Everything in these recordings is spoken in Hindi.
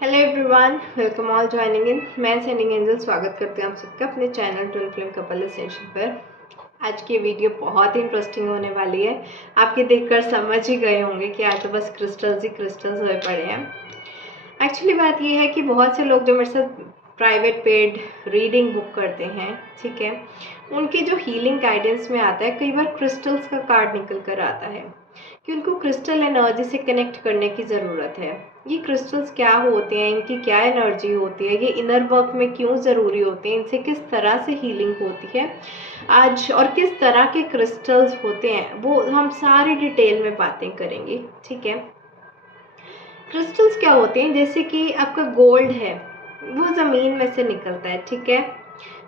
Hello everyone, welcome all joining in. मैं सेंडिंग एंजल स्वागत करती हूँ आप सबका अपने channel twin flame couple essential पर। आज की वीडियो बहुत ही इंटरेस्टिंग होने वाली है। आपके देखकर समझ ही गए होंगे कि आज तो बस क्रिस्टल्स ही क्रिस्टल्स हुए पड़े हैं। एक्चुअली बात ये है कि बहुत से लोग जो मेरे साथ प्राइवेट पेड रीडिंग बुक करते हैं, ठीक है, उनकी जो हीलिंग गाइडेंस में आता है, कई बार क्रिस्टल्स का कार्ड निकल कर आता है कि उनको क्रिस्टल एनर्जी से कनेक्ट करने की ज़रूरत है। ये क्रिस्टल्स क्या होते हैं, इनकी क्या एनर्जी होती है, ये इनर वर्क में क्यों ज़रूरी होते हैं, इनसे किस तरह से हीलिंग होती है आज, और किस तरह के क्रिस्टल्स होते हैं, वो हम सारी डिटेल में बातें करेंगे। ठीक है, क्रिस्टल्स क्या होते हैं, जैसे कि आपका गोल्ड है, वो ज़मीन में से निकलता है। ठीक है,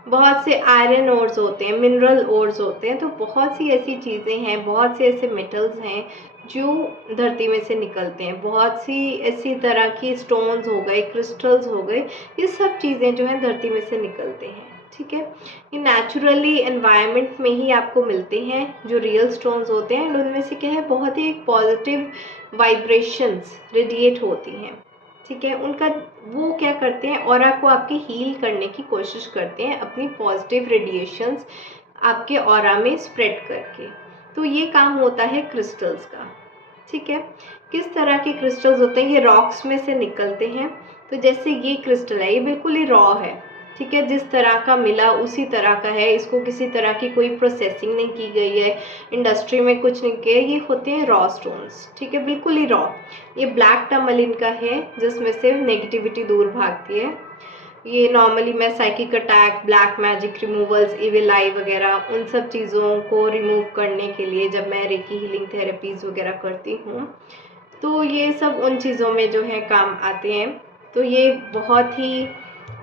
बहुत से आयरन ओर्स होते हैं, मिनरल ओर्स होते हैं, तो बहुत सी ऐसी चीज़ें हैं, बहुत से ऐसे मेटल्स हैं जो धरती में से निकलते हैं। बहुत सी ऐसी तरह की स्टोन्स हो गए, क्रिस्टल्स हो गए, ये सब चीज़ें जो हैं धरती में से निकलते हैं। ठीक है, ये नेचुरली एनवायरनमेंट में ही आपको मिलते हैं जो रियल स्टोन्स होते हैं। एंड उनमें से क्या है, बहुत ही एक पॉजिटिव वाइब्रेशंस रेडिएट होती हैं। ठीक है, उनका वो क्या करते हैं, ऑरा को आपके हील करने की कोशिश करते हैं अपनी पॉजिटिव रेडिएशंस आपके ऑरा में स्प्रेड करके। तो ये काम होता है क्रिस्टल्स का। ठीक है, किस तरह के क्रिस्टल्स होते हैं, ये रॉक्स में से निकलते हैं। तो जैसे ये क्रिस्टल है, ये बिल्कुल ही रॉ है। ठीक है, जिस तरह का मिला उसी तरह का है, इसको किसी तरह की कोई प्रोसेसिंग नहीं की गई है, इंडस्ट्री में कुछ नहीं किया, ये होते हैं रॉ स्टोन्स। ठीक है, बिल्कुल ही रॉ। ये ब्लैक टर्मलिन का है जिसमें से नेगेटिविटी दूर भागती है। ये नॉर्मली मैं psychic attack, black magic removals, evil eye वगैरह उन सब चीज़ों को रिमूव करने के लिए जब मैं रेकी हीलिंग थेरेपीज़ वगैरह करती हूँ, तो ये सब उन चीज़ों में जो है काम आते हैं। तो ये बहुत ही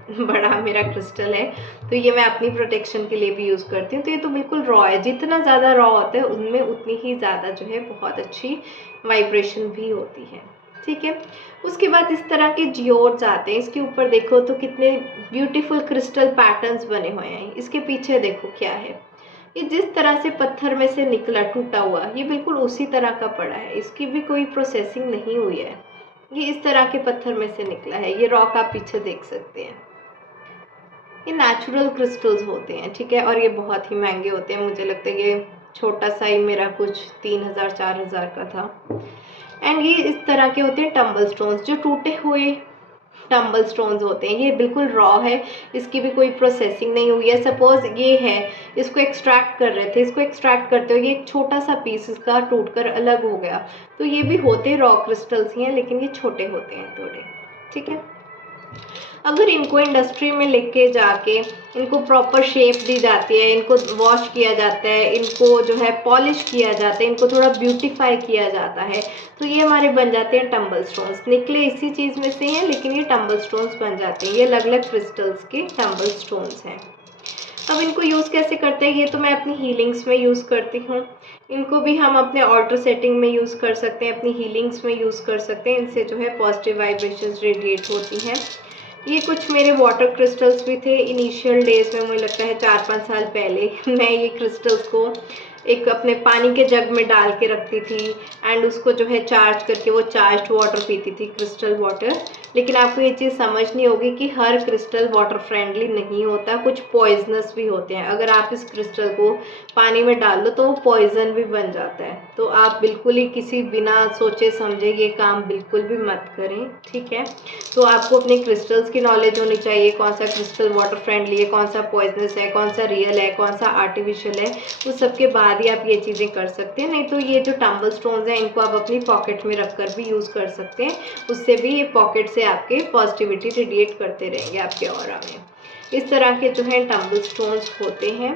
बड़ा मेरा क्रिस्टल है, तो ये मैं अपनी प्रोटेक्शन के लिए भी यूज़ करती हूँ। तो ये तो बिल्कुल रॉ है, जितना ज़्यादा रॉ होता है उनमें उतनी ही ज़्यादा जो है बहुत अच्छी वाइब्रेशन भी होती है। ठीक है, उसके बाद इस तरह के जियोड्स आते हैं। इसके ऊपर देखो तो कितने ब्यूटीफुल क्रिस्टल पैटर्न्स बने हुए हैं। इसके पीछे देखो क्या है, ये जिस तरह से पत्थर में से निकला टूटा हुआ, ये बिल्कुल उसी तरह का पड़ा है, इसकी भी कोई प्रोसेसिंग नहीं हुई है। ये इस तरह के पत्थर में से निकला है, ये रॉक आप पीछे देख सकते हैं। ये नेचुरल क्रिस्टल्स होते हैं। ठीक है, और ये बहुत ही महंगे होते हैं। मुझे लगता है ये छोटा सा ही मेरा कुछ 3000 4000 का था। एंड ये इस तरह के होते हैं टम्बल स्टोन्स, जो टूटे हुए टम्बल स्टोन्स होते हैं। ये बिल्कुल रॉ है, इसकी भी कोई प्रोसेसिंग नहीं हुई है। सपोज ये है, इसको एक्सट्रैक्ट कर रहे थे, इसको एक्सट्रैक्ट करते हुए एक छोटा सा पीस इसका टूटकर अलग हो गया, तो ये भी होते रॉ क्रिस्टल्स ही हैं, लेकिन ये छोटे होते हैं थोड़े। ठीक है, अगर इनको इंडस्ट्री में लेके जाके इनको प्रॉपर शेप दी जाती है, इनको वॉश किया जाता है, इनको जो है पॉलिश किया जाता है, इनको थोड़ा ब्यूटीफाई किया जाता है, तो ये हमारे बन जाते हैं टम्बल स्टोन्स। निकले इसी चीज़ में से हैं, लेकिन ये टम्बल स्टोन्स बन जाते हैं। ये अलग अलग क्रिस्टल्स के टम्बल स्टोन्स हैं। अब इनको यूज़ कैसे करते हैं, ये तो मैं अपनी हीलिंग्स में यूज़ करती हूँ। इनको भी हम अपने ऑल्टर सेटिंग में यूज़ कर सकते हैं, अपनी हीलिंग्स में यूज़ कर सकते हैं। इनसे जो है पॉजिटिव वाइब्रेशंस रेडिएट होती हैं। ये कुछ मेरे वाटर क्रिस्टल्स भी थे इनिशियल डेज में, मुझे लगता है 4-5 साल पहले मैं ये क्रिस्टल्स को एक अपने पानी के जग में डाल के रखती थी एंड उसको जो है चार्ज करके वो चार्ज्ड वाटर पीती थी, क्रिस्टल वाटर। लेकिन आपको ये चीज़ समझनी होगी कि हर क्रिस्टल वाटर फ्रेंडली नहीं होता, कुछ पॉइजनस भी होते हैं। अगर आप इस क्रिस्टल को पानी में डाल दो तो वो पॉइजन भी बन जाता है। तो आप बिल्कुल ही किसी बिना सोचे समझे ये काम बिल्कुल भी मत करें। ठीक है, तो आपको अपने क्रिस्टल्स की नॉलेज होनी चाहिए, कौन सा क्रिस्टल वाटर फ्रेंडली है, कौन सा पॉइजनस है, कौन सा रियल है, कौन सा आर्टिफिशियल है। उस सब के बाद ही आप ये चीज़ें कर सकते हैं। नहीं तो ये जो टम्बल स्टोन्स हैं इनको आप अपनी पॉकेट में रख कर भी यूज़ कर सकते हैं, उससे भी ये पॉकेट से आपके पॉजिटिविटी रेडिएट करते रहेंगे आपके ऑरा में। इस तरह के जो है टम्बल स्टोन्स होते हैं।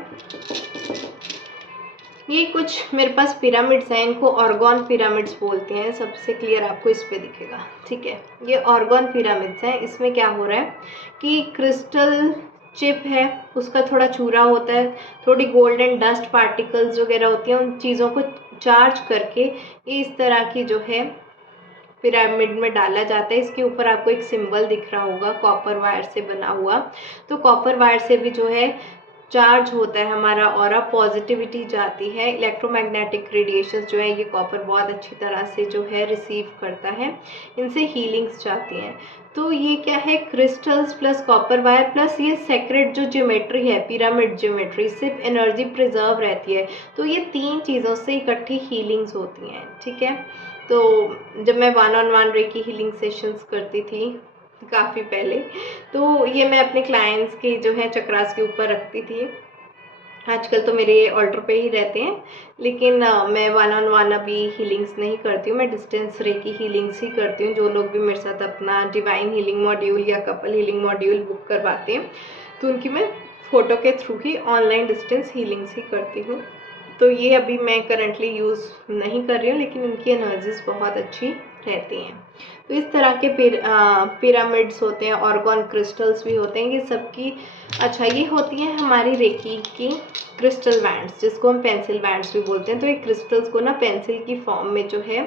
ये कुछ मेरे पास पिरामिड्स हैं, इनको ऑर्गन पिरामिड्स बोलते हैं, सबसे क्लियर आपको इस पे दिखेगा। ठीक है, ये ऑर्गन पिरामिड्स हैं। इसमें क्या हो रहा है कि क्रिस्टल चिप है, उसका थोड़ा चूरा होता है, थोड़ी गोल्डन डस्ट पार्टिकल्स वगैरह होती हैं, उन चीज़ों को चार्ज करके ये इस तरह की जो है पिरामिड में डाला जाता है। इसके ऊपर आपको एक सिंबल दिख रहा होगा कॉपर वायर से बना हुआ, तो कॉपर वायर से भी जो है चार्ज होता है हमारा ऑरा, पॉजिटिविटी जाती है, इलेक्ट्रोमैग्नेटिक रेडिएशन जो है ये कॉपर बहुत अच्छी तरह से जो है रिसीव करता है, इनसे हीलिंग्स जाती हैं। तो ये क्या है, crystals plus copper wire plus ये सेक्रेट जो ज्योमेट्री है, पिरामिड ज्योमेट्री, सिर्फ एनर्जी प्रिजर्व रहती है। तो ये 3 चीज़ों से इकट्ठी हीलिंग्स होती हैं, ठीक है। तो जब मैं 1-on-1 रेकी हीलिंग सेशंस करती थी काफ़ी पहले, तो ये मैं अपने क्लाइंट्स के जो है चक्रास के ऊपर रखती थी। आजकल तो मेरे ऑल्टर पे ही रहते हैं, लेकिन मैं 1-on-1 अभी हीलिंग्स नहीं करती हूँ, मैं डिस्टेंस रेकी हीलिंग्स ही करती हूँ। जो लोग भी मेरे साथ अपना डिवाइन हीलिंग मॉड्यूल या कपल हीलिंग मॉड्यूल बुक करवाते हैं, तो उनकी मैं फ़ोटो के थ्रू ही ऑनलाइन डिस्टेंस हीलिंग्स ही करती हूँ। तो ये अभी मैं करंटली यूज़ नहीं कर रही हूँ, लेकिन इनकी एनर्जीज़ बहुत अच्छी रहती हैं। तो इस तरह के पिरामिड्स होते हैं, ऑर्गन क्रिस्टल्स भी होते हैं, ये सबकी अच्छा ये होती हैं हमारी रेकी की क्रिस्टल बैंड्स, जिसको हम पेंसिल बैंड्स भी बोलते हैं। तो ये क्रिस्टल्स को ना पेंसिल की फॉर्म में जो है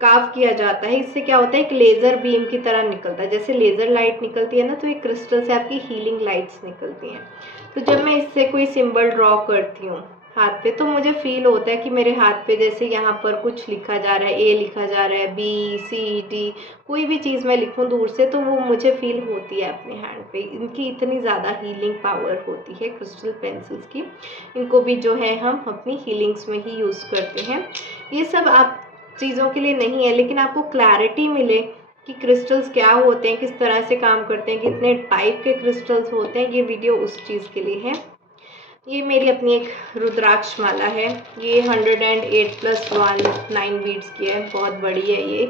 कार्व किया जाता है। इससे क्या होता है, एक लेज़र बीम की तरह निकलता है, जैसे लेज़र लाइट निकलती है ना, तो एक क्रिस्टल से आपकी हीलिंग लाइट्स निकलती हैं। तो जब मैं इससे कोई सिंबल ड्रॉ करती हूँ हाथ पे, तो मुझे फील होता है कि मेरे हाथ पे जैसे यहाँ पर कुछ लिखा जा रहा है, ए लिखा जा रहा है, BCD, कोई भी चीज़ मैं लिखूँ दूर से तो वो मुझे फील होती है अपने हैंड पे। इनकी इतनी ज़्यादा हीलिंग पावर होती है क्रिस्टल पेंसिल्स की। इनको भी जो है हम अपनी हीलिंग्स में ही यूज़ करते हैं। ये सब आप चीज़ों के लिए नहीं है, लेकिन आपको क्लैरिटी मिले कि क्रिस्टल्स क्या होते हैं, किस तरह से काम करते हैं, कितने टाइप के क्रिस्टल्स होते हैं, ये वीडियो उस चीज़ के लिए है। ये मेरी अपनी एक रुद्राक्ष माला है, ये 108+1 9 बीड्स की है, बहुत बड़ी है ये,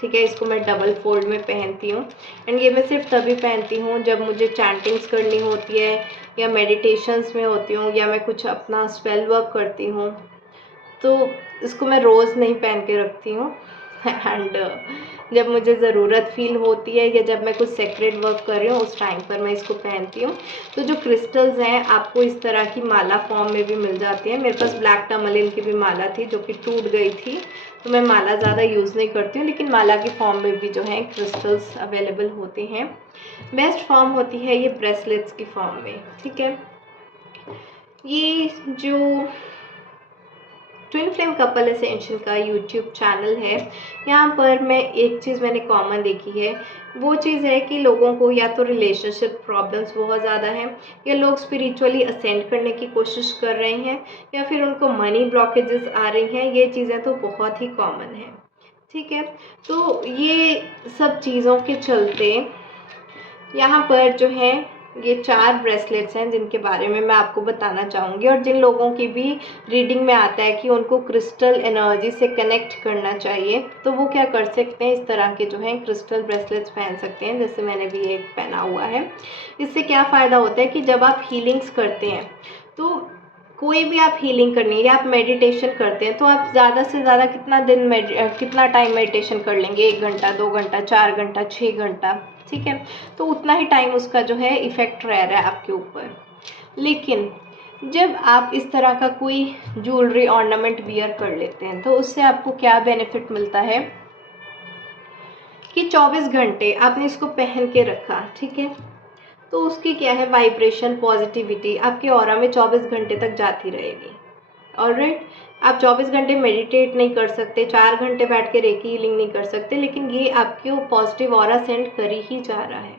ठीक है। इसको मैं डबल फोल्ड में पहनती हूँ, एंड ये मैं सिर्फ तभी पहनती हूँ जब मुझे चैंटिंग्स करनी होती है, या मेडिटेशंस में होती हूँ, या मैं कुछ अपना स्पेल वर्क करती हूँ, तो इसको मैं रोज़ नहीं पहन के रखती हूँ। एंड जब मुझे ज़रूरत फील होती है या जब मैं कुछ सेक्रेट वर्क कर रही हूँ, उस टाइम पर मैं इसको पहनती हूँ। तो जो क्रिस्टल्स हैं आपको इस तरह की माला फॉर्म में भी मिल जाती हैं। मेरे पास ब्लैक टर्मलिन की भी माला थी जो कि टूट गई थी, तो मैं माला ज़्यादा यूज़ नहीं करती हूँ, लेकिन माला की फॉर्म में भी जो है क्रिस्टल्स अवेलेबल होते हैं। बेस्ट फॉर्म होती है ये ब्रेसलेट्स की फॉर्म में, ठीक है। ये जो ट्विन फ्लेम कपल एसेंशियल का यूट्यूब चैनल है, यहाँ पर मैं एक चीज़ मैंने कॉमन देखी है, वो चीज़ है कि लोगों को या तो रिलेशनशिप प्रॉब्लम्स बहुत ज़्यादा हैं, या लोग स्पिरिचुअली असेंड करने की कोशिश कर रहे हैं, या फिर उनको मनी ब्लॉकेजेस आ रही हैं। ये चीज़ें तो बहुत ही कॉमन हैं, ठीक है। तो ये सब चीज़ों के चलते यहाँ पर जो है ये 4 ब्रेसलेट्स हैं जिनके बारे में मैं आपको बताना चाहूँगी। और जिन लोगों की भी रीडिंग में आता है कि उनको क्रिस्टल एनर्जी से कनेक्ट करना चाहिए, तो वो क्या कर सकते हैं, इस तरह के जो हैं क्रिस्टल ब्रेसलेट्स पहन सकते हैं, जैसे मैंने भी एक पहना हुआ है। इससे क्या फ़ायदा होता है कि जब आप हीलिंग्स करते हैं, तो कोई भी आप हीलिंग करनी है या आप मेडिटेशन करते हैं, तो आप ज़्यादा से ज़्यादा कितना टाइम मेडिटेशन कर लेंगे, 1 घंटा, 2 घंटा, 4 घंटा, 6 घंटा, ठीक है। तो उतना ही टाइम उसका जो है इफ़ेक्ट रह रहा है आपके ऊपर। लेकिन जब आप इस तरह का कोई ज्वेलरी ऑर्नामेंट वियर कर लेते हैं, तो उससे आपको क्या बेनिफिट मिलता है कि 24 घंटे आपने इसको पहन के रखा, ठीक है, तो उसकी क्या है, वाइब्रेशन, पॉजिटिविटी आपके ऑरा में 24 घंटे तक जाती रहेगी। ऑलराइट, आप 24 घंटे मेडिटेट नहीं कर सकते, 4 घंटे बैठ के रेकी हीलिंग नहीं कर सकते, लेकिन ये आपको पॉजिटिव ऑरा सेंड कर ही जा रहा है,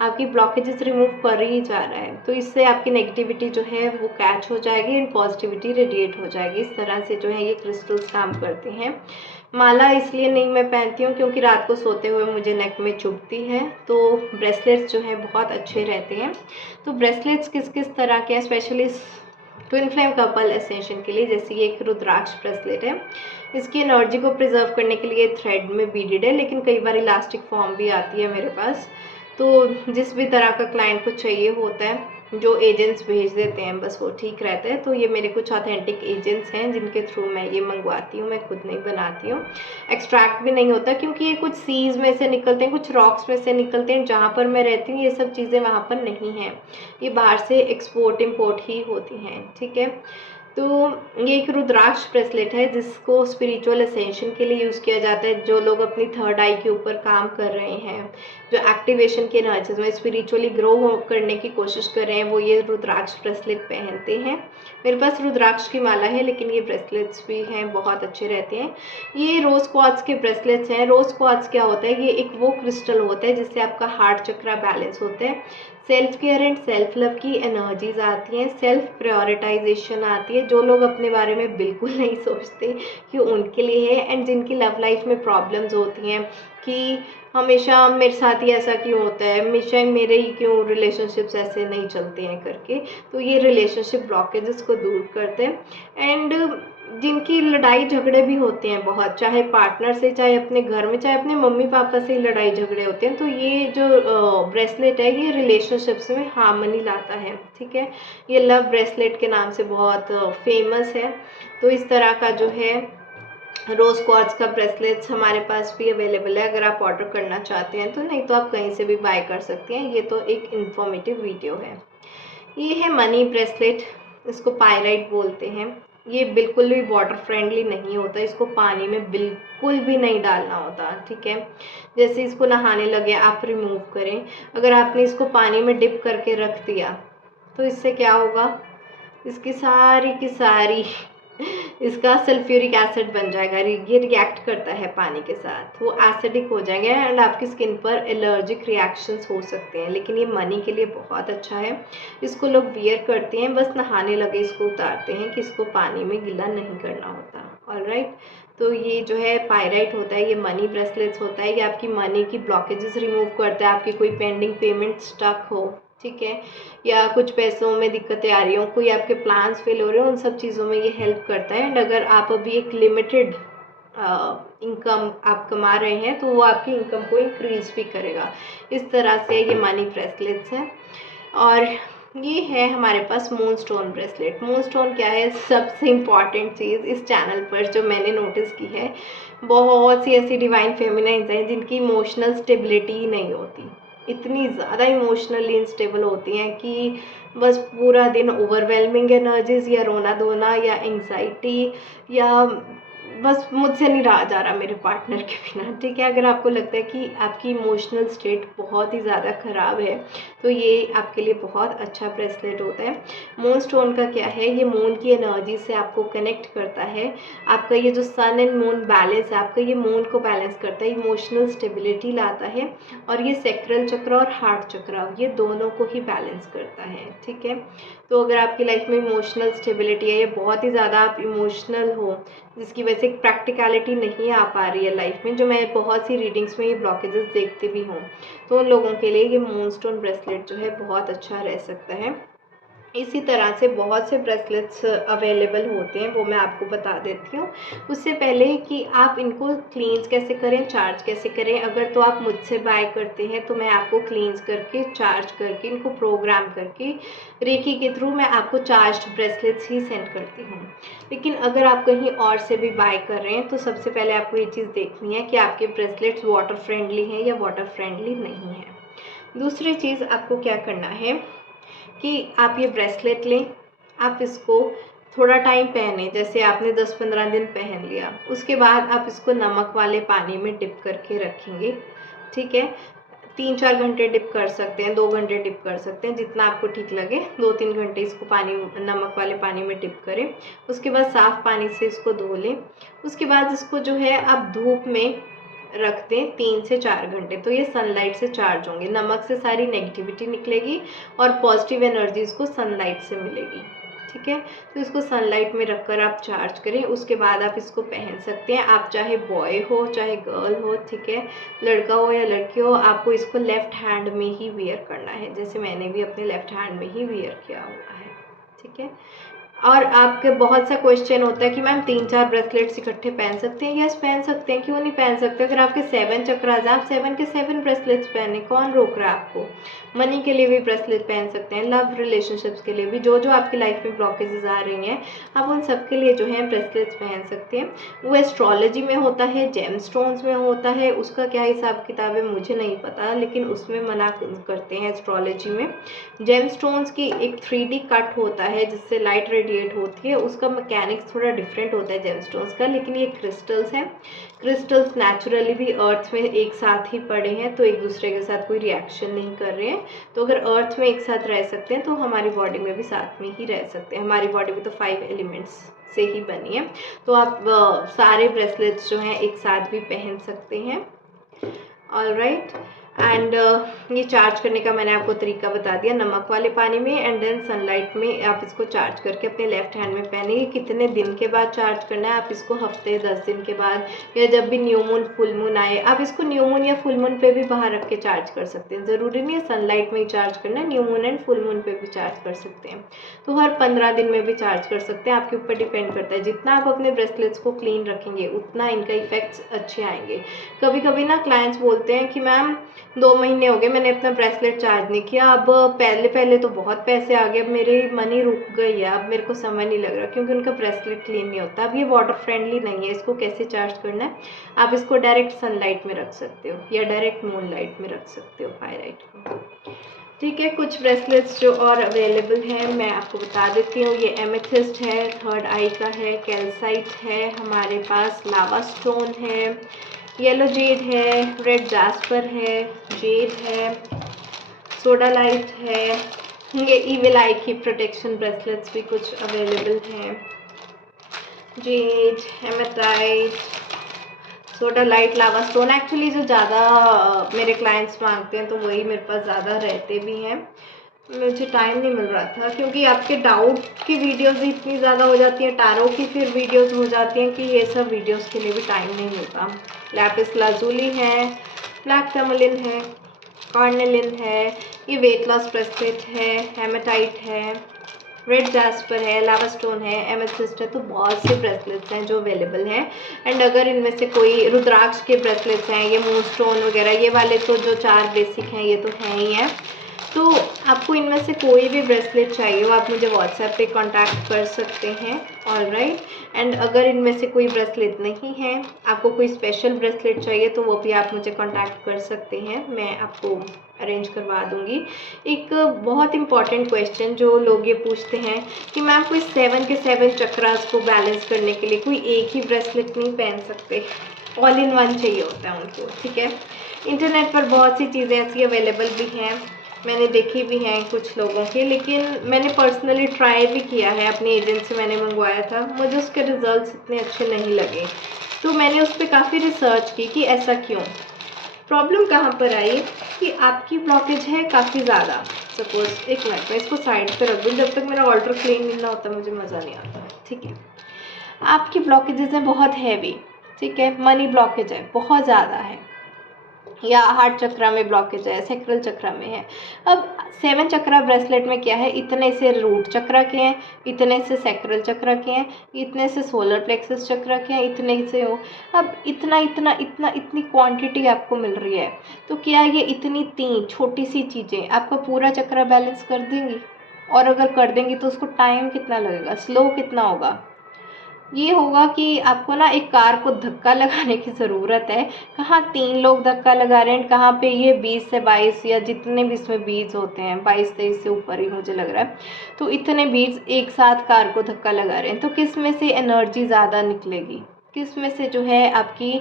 आपकी ब्लॉकेजेस रिमूव कर ही जा रहा है। तो इससे आपकी नेगेटिविटी जो है वो कैच हो जाएगी एंड पॉजिटिविटी रेडिएट हो जाएगी। इस तरह से जो है ये क्रिस्टल्स काम करते हैं। माला इसलिए नहीं मैं पहनती हूँ क्योंकि रात को सोते हुए मुझे नेक में चुभती है, तो ब्रेसलेट्स जो है बहुत अच्छे रहते हैं। तो ब्रेसलेट्स किस किस तरह के हैं, specially twin flame couple ascension के लिए, जैसे ये एक रुद्राक्ष ब्रेसलेट है, इसकी एनर्जी को प्रिजर्व करने के लिए थ्रेड में बीडेड है, लेकिन कई बार इलास्टिक फॉर्म भी आती है मेरे पास। तो जिस भी तरह का क्लाइंट को चाहिए होता है, जो एजेंट्स भेज देते हैं बस वो ठीक रहता है। तो ये मेरे कुछ ऑथेंटिक एजेंट्स हैं जिनके थ्रू मैं ये मंगवाती हूँ, मैं खुद नहीं बनाती हूँ। एक्सट्रैक्ट भी नहीं होता क्योंकि ये कुछ सीज में से निकलते हैं, कुछ रॉक्स में से निकलते हैं। जहाँ पर मैं रहती हूँ ये सब चीज़ें वहाँ पर नहीं हैं, ये बाहर से एक्सपोर्ट इम्पोर्ट ही होती हैं, ठीक है। तो ये एक रुद्राक्ष ब्रेसलेट है जिसको स्पिरिचुअल असेंशन के लिए यूज़ किया जाता है। जो लोग अपनी थर्ड आई के ऊपर काम कर रहे हैं, जो एक्टिवेशन के एनर्जीज में स्पिरिचुअली ग्रो करने की कोशिश कर रहे हैं, वो ये रुद्राक्ष ब्रेसलेट पहनते हैं। मेरे पास रुद्राक्ष की माला है, लेकिन ये ब्रेसलेट्स भी हैं, बहुत अच्छे रहते हैं। ये रोज़ क्वार्ट्ज के ब्रेसलेट्स हैं। रोज़ क्वार्ट्ज क्या होता है, ये एक वो क्रिस्टल होता है जिससे आपका हार्ट चक्रा बैलेंस होता है, self care and self love की एनर्जीज आती हैं, सेल्फ प्रायोरिटाइजेशन आती है। जो लोग अपने बारे में बिल्कुल नहीं सोचते कि उनके लिए है, एंड जिनकी लव लाइफ में प्रॉब्लम्स होती हैं कि हमेशा मेरे साथ ही ऐसा क्यों होता है, हमेशा मेरे ही क्यों रिलेशनशिप्स ऐसे नहीं चलते हैं करके, तो ये रिलेशनशिप ब्लॉकेजेस को दूर करते हैं। एंड जिनकी लड़ाई झगड़े भी होते हैं बहुत, चाहे पार्टनर से, चाहे अपने घर में, चाहे अपने मम्मी पापा से लड़ाई झगड़े होते हैं, तो ये जो ब्रेसलेट है ये रिलेशनशिप्स में हार्मनी लाता है। ठीक है, ये लव ब्रेसलेट के नाम से बहुत फेमस है। तो इस तरह का जो है रोज़ क्वार्ट्ज का ब्रेसलेट्स हमारे पास भी अवेलेबल है, अगर आप ऑर्डर करना चाहते हैं तो। नहीं तो आप कहीं से भी बाय कर सकते हैं। ये तो एक इन्फॉर्मेटिव वीडियो है। ये है मनी ब्रेसलेट, इसको पायराइट बोलते हैं। ये बिल्कुल भी वाटर फ्रेंडली नहीं होता, इसको पानी में बिल्कुल भी नहीं डालना होता। ठीक है, जैसे इसको नहाने लगे आप रिमूव करें। अगर आपने इसको पानी में डिप करके रख दिया तो इससे क्या होगा, इसकी सारी की सारी इसका सल्फ्यूरिक एसिड बन जाएगा। ये रिएक्ट करता है पानी के साथ, वो एसिडिक हो जाएंगे एंड आपकी स्किन पर एलर्जिक रिएक्शंस हो सकते हैं। लेकिन ये मनी के लिए बहुत अच्छा है। इसको लोग वियर करते हैं, बस नहाने लगे इसको उतारते हैं कि इसको पानी में गीला नहीं करना होता। ऑलराइट, तो ये जो है पायराइट होता है, ये मनी ब्रेसलेट्स होता है। ये आपकी मनी की ब्लॉकेजेस रिमूव करता है, आपकी कोई पेंडिंग पेमेंट स्टक हो, ठीक है, या कुछ पैसों में दिक्कतें आ रही हो, कोई आपके प्लान्स फेल हो रहे हो, उन सब चीज़ों में ये हेल्प करता है। एंड अगर आप अभी एक लिमिटेड इनकम आप कमा रहे हैं तो वो आपकी इनकम को इंक्रीज भी करेगा। इस तरह से ये मनी ब्रेसलेट्स हैं। और ये है हमारे पास moon stone bracelet. Moon stone क्या है, सबसे इम्पॉर्टेंट चीज़ इस चैनल पर जो मैंने नोटिस की है, बहुत सी ऐसी डिवाइन फेमिनाइंस हैं जिनकी इमोशनल स्टेबिलिटी ही नहीं होती, इतनी ज़्यादा इमोशनली इनस्टेबल होती हैं कि बस पूरा दिन ओवरवेलमिंग एनर्जीज, या रोना धोना, या एंग्जाइटी, या बस मुझसे नहीं रहा जा रहा मेरे पार्टनर के बिना। ठीक है, अगर आपको लगता है कि आपकी इमोशनल स्टेट बहुत ही ज़्यादा ख़राब है तो ये आपके लिए बहुत अच्छा ब्रेसलेट होता है। मून स्टोन का क्या है, ये मून की एनर्जी से आपको कनेक्ट करता है। आपका ये जो सन एंड मून बैलेंस है, आपका ये मून को बैलेंस करता है, इमोशनल स्टेबिलिटी लाता है। और ये सैक्रल चक्र और हार्ट चक्र, ये दोनों को ही बैलेंस करता है। ठीक है, तो अगर आपकी लाइफ में इमोशनल स्टेबिलिटी है, या बहुत ही ज़्यादा आप इमोशनल हो जिसकी वजह से प्रैक्टिकलिटी नहीं आ पा रही है लाइफ में, जो मैं बहुत सी रीडिंग्स में ये ब्लॉकेजेस देखती भी हूँ, तो उन लोगों के लिए ये मून स्टोन ब्रेसलेट जो है बहुत अच्छा रह सकता है। इसी तरह से बहुत से ब्रेसलेट्स अवेलेबल होते हैं, वो मैं आपको बता देती हूँ। उससे पहले कि आप इनको क्लींस कैसे करें, चार्ज कैसे करें, अगर तो आप मुझसे बाय करते हैं तो मैं आपको क्लींस करके, चार्ज करके, इनको प्रोग्राम करके रेकी के थ्रू मैं आपको चार्ज्ड ब्रेसलेट्स ही सेंड करती हूँ। लेकिन अगर आप कहीं और से भी बाय कर रहे हैं तो सबसे पहले आपको ये चीज़ देखनी है कि आपके ब्रेसलेट्स वाटर फ्रेंडली हैं या वाटर फ्रेंडली नहीं है। दूसरी चीज़ आपको क्या करना है कि आप ये ब्रेसलेट लें, आप इसको थोड़ा टाइम पहने, जैसे आपने 10-15 दिन पहन लिया, उसके बाद आप इसको नमक वाले पानी में डिप करके रखेंगे। ठीक है, 3-4 घंटे डिप कर सकते हैं, 2 घंटे डिप कर सकते हैं, जितना आपको ठीक लगे। 2-3 घंटे इसको पानी, नमक वाले पानी में डिप करें। उसके बाद साफ़ पानी से इसको धो लें। उसके बाद इसको जो है आप धूप में रख दें 3 से 4 घंटे, तो ये सनलाइट से चार्ज होंगे। नमक से सारी नेगेटिविटी निकलेगी और पॉजिटिव एनर्जीज को सनलाइट से मिलेगी। ठीक है, तो इसको सनलाइट में रखकर आप चार्ज करें। उसके बाद आप इसको पहन सकते हैं, आप चाहे बॉय हो चाहे गर्ल हो। ठीक है, लड़का हो या लड़की हो, आपको इसको लेफ्ट हैंड में ही वियर करना है, जैसे मैंने भी अपने लेफ्ट हैंड में ही वियर किया हुआ है। ठीक है, और आपके बहुत सा क्वेश्चन होता है कि मैम 3-4 ब्रेसलेट्स इकट्ठे पहन सकते हैं। यस, पहन सकते हैं, क्यों नहीं पहन सकते। अगर आपके 7 चक्रास हैं, आप 7 के 7 ब्रेसलेट्स पहने, कौन रोक रहा है आपको। मनी के लिए भी ब्रेसलेट पहन सकते हैं, लव रिलेशनशिप्स के लिए भी, जो जो आपकी लाइफ में ब्लॉकेजेस आ रही हैं, आप उन सब के लिए जो है ब्रेसलेट्स पहन सकते हैं। वो एस्ट्रोलॉजी में होता है, जेम स्टोन्स में होता है, उसका क्या हिसाब किताब है मुझे नहीं पता, लेकिन उसमें मना करते हैं एस्ट्रोलॉजी में। जेम स्टोन्स की एक 3D कट होता है जिससे लाइट रेडिएशन क्रिएट होती है उसका मैकेनिक्स थोड़ा डिफरेंट होता है जेमस्टोन्स का, लेकिन ये क्रिस्टल्स हैं। क्रिस्टल्स नेचुरली भी अर्थ में एक साथ ही पड़े हैं, तो एक दूसरे के साथ कोई रिएक्शन नहीं कर रहे हैं। तो अगर अर्थ में एक साथ रह सकते हैं तो हमारी बॉडी में भी साथ में ही रह सकते हैं। हमारी बॉडी भी तो 5 एलिमेंट्स से ही बनी है। तो आप सारे ब्रेसलेट्स जो हैं एक साथ भी पहन सकते हैं। ऑलराइट, एंड ये चार्ज करने का मैंने आपको तरीका बता दिया, नमक वाले पानी में एंड देन सनलाइट में आप इसको चार्ज करके अपने लेफ्ट हैंड में पहनिए। कितने दिन के बाद चार्ज करना है, आप इसको हफ्ते 10 दिन के बाद या जब भी न्यू मून फुल मून आए, आप इसको न्यू मून या फुल मून पे भी बाहर रख के चार्ज कर सकते हैं। ज़रूरी नहीं है सनलाइट में ही चार्ज करना है, new moon and full moon पे भी चार्ज कर सकते हैं। तो हर 15 दिन में भी चार्ज कर सकते हैं, आपके ऊपर डिपेंड करता है। जितना आप अपने ब्रेसलेट्स को क्लीन रखेंगे उतना इनका इफेक्ट्स अच्छे आएंगे। कभी कभी ना क्लाइंट्स बोलते हैं कि मैम 2 महीने हो गए मैंने अपना ब्रेसलेट चार्ज नहीं किया, अब पहले तो बहुत पैसे आ गए, अब मेरी मनी रुक गई है, अब मेरे को समझ नहीं लग रहा, क्योंकि उनका ब्रेसलेट क्लीन नहीं होता। अब ये वाटर फ्रेंडली नहीं है, इसको कैसे चार्ज करना है, आप इसको डायरेक्ट सनलाइट में रख सकते हो या डायरेक्ट मून लाइट में रख सकते हो पायराइट को। ठीक है, कुछ ब्रेसलेट्स जो और अवेलेबल हैं मैं आपको बता देती हूँ। ये एमेथिस्ट है, थर्ड आई का है, कैल्साइट है, हमारे पास लावा स्टोन है, येलो जेड है, रेड जास्पर है, जेड है, सोडालाइट है, ये इविल आई की प्रोटेक्शन ब्रेसलेट्स भी कुछ अवेलेबल हैं। जेड, हेमेटाइट, सोडालाइट, लावा स्टोन, एक्चुअली जो ज़्यादा मेरे क्लाइंट्स मांगते हैं तो वही मेरे पास ज़्यादा रहते भी हैं। मुझे टाइम नहीं मिल रहा था क्योंकि आपके डाउट की वीडियोस इतनी ज़्यादा हो जाती हैं, टारो की फिर वीडियोस हो जाती हैं कि ये सब वीडियोस के लिए भी टाइम नहीं मिलता। लैपिस लाजुली है, ब्लैक टर्मलिन है, कॉर्नेलिन है, ये वेट लॉस ब्रेसलेट है, हेमेटाइट है, रेड जास्पर है, लावा स्टोन है, एमेथिस्ट है। तो बहुत से ब्रेसलेट्स हैं जो अवेलेबल हैं। एंड अगर इनमें से कोई रुद्राक्ष के ब्रेसलेट्स हैं, ये मून स्टोन वगैरह, ये वाले तो जो 4 बेसिक हैं ये तो हैं ही हैं। तो आपको इनमें से कोई भी ब्रेसलेट चाहिए हो आप मुझे व्हाट्सएप पे कांटेक्ट कर सकते हैं। ऑलराइट, एंड अगर इनमें से कोई ब्रेसलेट नहीं है, आपको कोई स्पेशल ब्रेसलेट चाहिए तो वो भी आप मुझे कांटेक्ट कर सकते हैं, मैं आपको अरेंज करवा दूंगी। एक बहुत इंपॉर्टेंट क्वेश्चन जो लोग ये पूछते हैं कि मैम कोई 7 के 7 चक्रास को बैलेंस करने के लिए कोई एक ही ब्रेसलेट नहीं पहन सकते, ऑल इन वन चाहिए होता है उनको। ठीक है, इंटरनेट पर बहुत सी चीज़ें ऐसी अवेलेबल भी हैं, मैंने देखी भी हैं कुछ लोगों के, लेकिन मैंने पर्सनली ट्राई भी किया है, अपनी एजेंट से मैंने मंगवाया था, मुझे उसके रिजल्ट्स इतने अच्छे नहीं लगे। तो मैंने उस पर काफ़ी रिसर्च की कि ऐसा क्यों, प्रॉब्लम कहाँ पर आई कि आपकी ब्लॉकेज है काफ़ी ज़्यादा। सपोज एक मिनट मैं इसको साइड पे रख दूँ, जब तक मेरा ऑल्टर क्लीन नहीं होता मुझे मज़ा नहीं आता। ठीक है, आपकी ब्लॉकेजेस हैं बहुत हैवी, ठीक है, मनी ब्लॉकेज है बहुत ज़्यादा है, या हार्ट चक्रा में ब्लॉकेज है, सेक्रल चक्रा में है। अब 7 चक्रा ब्रेसलेट में क्या है, इतने से रूट चक्रा के हैं, इतने से सेक्रल चक्रा के हैं, इतने से सोलर प्लेक्सस चक्रा के हैं, इतने से हो। अब इतना इतना इतना इतनी क्वांटिटी आपको मिल रही है, तो क्या ये इतनी 3 छोटी सी चीज़ें आपका पूरा चक्रा बैलेंस कर देंगी? और अगर कर देंगी तो उसको टाइम कितना लगेगा, स्लो कितना होगा? ये होगा कि आपको ना एक कार को धक्का लगाने की ज़रूरत है। कहाँ 3 लोग धक्का लगा रहे हैं, कहाँ पे ये 20 से 22 या जितने भी इसमें बीज होते हैं, 22-23 से ऊपर ही मुझे लग रहा है, तो इतने बीज एक साथ कार को धक्का लगा रहे हैं। तो किस में से एनर्जी ज़्यादा निकलेगी, किस में से जो है आपकी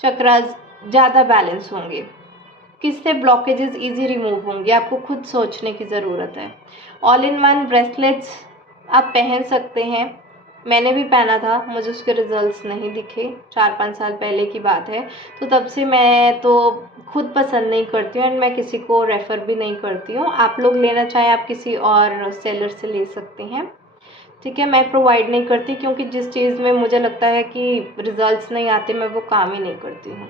चक्रास ज़्यादा बैलेंस होंगे, किससे ब्लॉकेजेस इजी रिमूव होंगे, आपको खुद सोचने की ज़रूरत है। ऑल इन वन ब्रेसलेट्स आप पहन सकते हैं, मैंने भी पहना था, मुझे उसके रिजल्ट्स नहीं दिखे, 4-5 साल पहले की बात है। तो तब से मैं तो खुद पसंद नहीं करती हूँ एंड मैं किसी को रेफ़र भी नहीं करती हूँ। आप लोग लेना चाहें आप किसी और सेलर से ले सकते हैं। ठीक है, मैं प्रोवाइड नहीं करती क्योंकि जिस चीज़ में मुझे लगता है कि रिजल्ट्स नहीं आते मैं वो काम ही नहीं करती हूँ।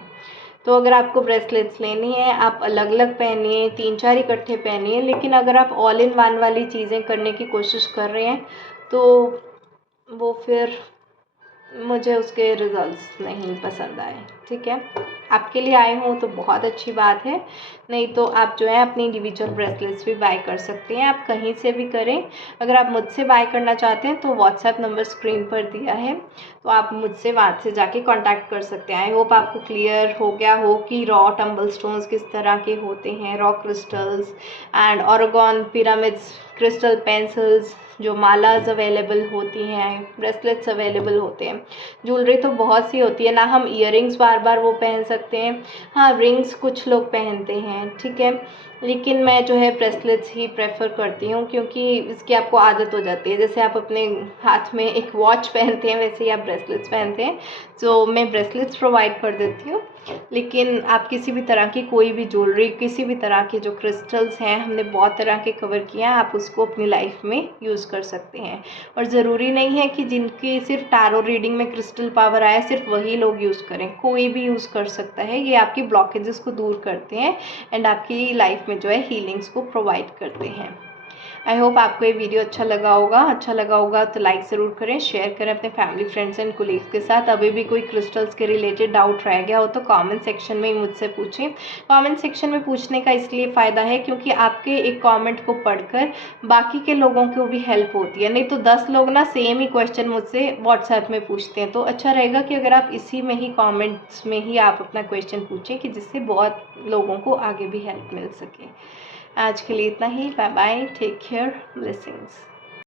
तो अगर आपको ब्रेसलेट्स लेनी है आप अलग अलग पहनिए, 3-4 इकट्ठे पहनिए, लेकिन अगर आप ऑल इन वन वाली चीज़ें करने की कोशिश कर रहे हैं तो वो फिर मुझे उसके रिज़ल्ट्स नहीं पसंद आए। ठीक है, आपके लिए आए हों तो बहुत अच्छी बात है, नहीं तो आप जो है अपनी इंडिविजुअल ब्रेसलेट्स भी बाय कर सकते हैं, आप कहीं से भी करें। अगर आप मुझसे बाय करना चाहते हैं तो व्हाट्सएप नंबर स्क्रीन पर दिया है, तो आप मुझसे वहाँ से जाके कांटेक्ट कर सकते हैं। आई होप आपको क्लियर हो गया हो कि रॉ टम्बल स्टोन्स किस तरह के होते हैं, raw crystals and organ pyramids, crystal pencils, जो मालाज अवेलेबल होती हैं, ब्रेसलेट्स अवेलेबल होते हैं। ज्वेलरी तो बहुत सी होती है ना, हम ईयरिंग्स बार बार वो पहन सकते हैं। हाँ, रिंग्स कुछ लोग पहनते हैं, ठीक है, लेकिन मैं जो है ब्रेसलेट्स ही प्रेफर करती हूँ, क्योंकि इसकी आपको आदत हो जाती है। जैसे आप अपने हाथ में एक वॉच पहनते हैं, वैसे ही आप ब्रेसलेट्स पहनते हैं। तो मैं ब्रेसलेट्स प्रोवाइड कर देती हूँ। लेकिन आप किसी भी तरह की कोई भी ज्वेलरी, किसी भी तरह के जो क्रिस्टल्स हैं, हमने बहुत तरह के कवर किए हैं, आप उसको अपनी लाइफ में यूज़ कर सकते हैं। और ज़रूरी नहीं है कि जिनकी सिर्फ टैरो रीडिंग में क्रिस्टल पावर आया सिर्फ वही लोग यूज़ करें, कोई भी यूज़ कर सकता है। ये आपकी ब्लॉकेजेस को दूर करते हैं एंड आपकी लाइफ में जो है हीलिंग्स को प्रोवाइड करते हैं। आई होप आपको ये वीडियो अच्छा लगा होगा तो लाइक ज़रूर करें, शेयर करें अपने फैमिली, फ्रेंड्स एंड कोलीग्स के साथ। अभी भी कोई क्रिस्टल्स के रिलेटेड डाउट रह गया हो तो कमेंट सेक्शन में ही मुझसे पूछें। कमेंट सेक्शन में पूछने का इसलिए फ़ायदा है क्योंकि आपके एक कमेंट को पढ़कर बाकी के लोगों को भी हेल्प होती है। नहीं तो 10 लोग ना सेम ही क्वेश्चन मुझसे व्हाट्सएप में पूछते हैं, तो अच्छा रहेगा कि अगर आप इसी में ही कमेंट्स में ही आप अपना क्वेश्चन पूछें, कि जिससे बहुत लोगों को आगे भी हेल्प मिल सके। आज के लिए इतना ही। Bye bye, take care, blessings.